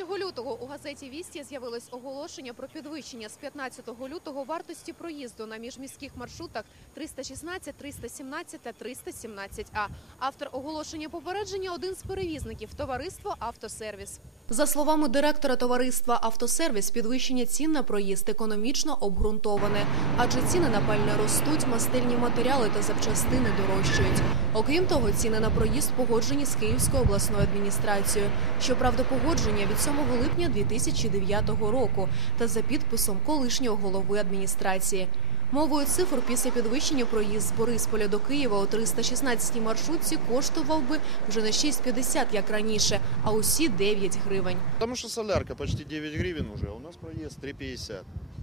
лютого у газеті Вісті з'явилось оголошення про підвищення з 15 лютого вартості проїзду на міжміських маршрутах 316, 317 та 317 А. Автор оголошення попередження один з перевізників товариство Автосервіс. За словами директора товариства Автосервіс, підвищення цін на проїзд економічно обґрунтоване, адже ціни на пальне ростуть, мастильні матеріали та запчастини дорожчають. Окрім того, ціни на проїзд погоджені з Київською обласною адміністрацією. Щоправда, погодження від 7 липня 2009 року та за підписом колишнього голови адміністрації. Мовою цифр після підвищення проїзд з Борисполя до Києва у 316 маршрутці коштував би вже не 6,50, як раніше, а усі 9 гривень. Потому что солярка почти 9 гривен уже, а у нас проезд 3,50.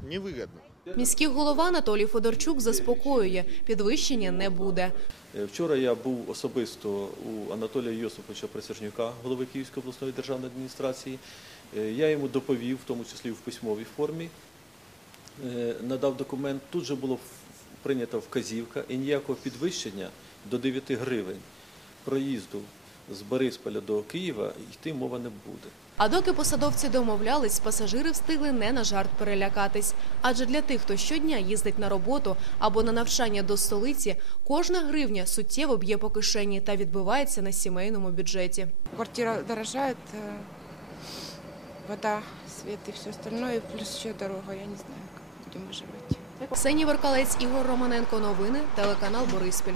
Невыгодно. Міський голова Анатолій Федорчук заспокоює, підвищення не буде. Е, Вчора я був особисто у Анатолія Йосиповича Присяжнюка, голови Київської обласної державної адміністрації. Е, Я йому доповів, в тому числі в письмовій формі, надав документ. Тут же була прийнята вказівка і ніякого підвищення до 9 гривень проїзду з Борисполя до Києва йти мова не буде. А доки посадовці домовлялись, пасажири встигли не на жарт перелякатись. Адже для тих, хто щодня їздить на роботу або на навчання до столиці, кожна гривня суттєво б'є по кишені та відбивається на сімейному бюджеті. Квартира дорожает, э, вода, свет и все остальное, плюс еще дорога, я не знаю, как будем Сені Веркалець, Ігор Романенко. Новини, телеканал Бориспіль.